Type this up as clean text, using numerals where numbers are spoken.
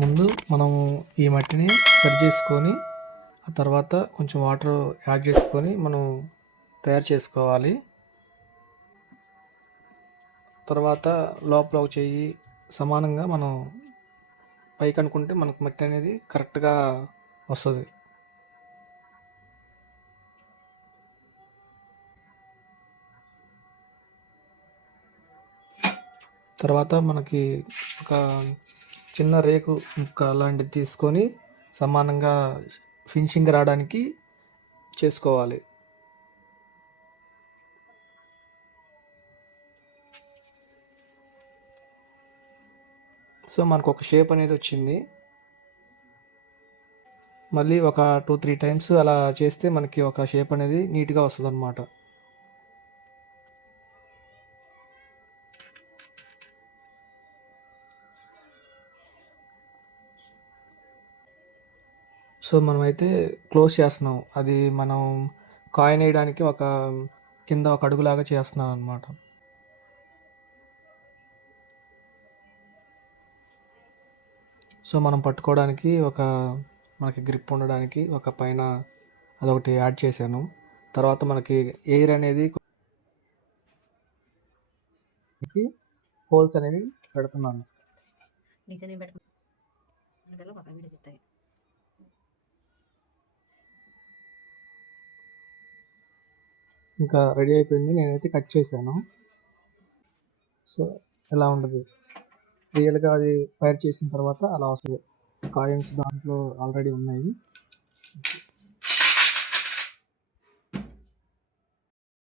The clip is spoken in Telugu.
ముందు మనము ఈ మట్టిని సరి చేసుకొని ఆ తర్వాత కొంచెం వాటర్ యాడ్ చేసుకొని మనం తయారు చేసుకోవాలి. తర్వాత లోపల ఒక చెయ్యి సమానంగా మనం పైకి అనుకుంటే మనకు మట్టి అనేది కరెక్ట్గా వస్తుంది. తర్వాత మనకి ఒక చిన్న రేకు ముక్క లాంటిది తీసుకొని సమానంగా ఫినిషింగ్ రావడానికి చేసుకోవాలి. సో మనకు ఒక షేప్ అనేది వచ్చింది. మళ్ళీ ఒక 2-3 టైమ్స్ అలా చేస్తే మనకి ఒక షేప్ అనేది నీట్గా వస్తుంది అన్నమాట. సో మనమైతే క్లోజ్ చేస్తున్నాం. అది మనం కాయిన్ వేయడానికి ఒక కింద ఒక అడుగులాగా చేస్తున్నాం అనమాట. సో మనం పట్టుకోవడానికి మనకి గ్రిప్ ఉండడానికి ఒక పైన అదొకటి యాడ్ చేశాను. తర్వాత మనకి ఎయిర్ అనేది హోల్స్ అనేవి పెడుతున్నాను. ఇంకా రెడీ అయిపోయింది. నేనైతే కట్ చేశాను. సో ఎలా ఉండదు, రియల్గా అది ఫైర్ చేసిన తర్వాత అలా వస్తుంది. కాయిన్స్ దాంట్లో ఆల్రెడీ ఉన్నాయి.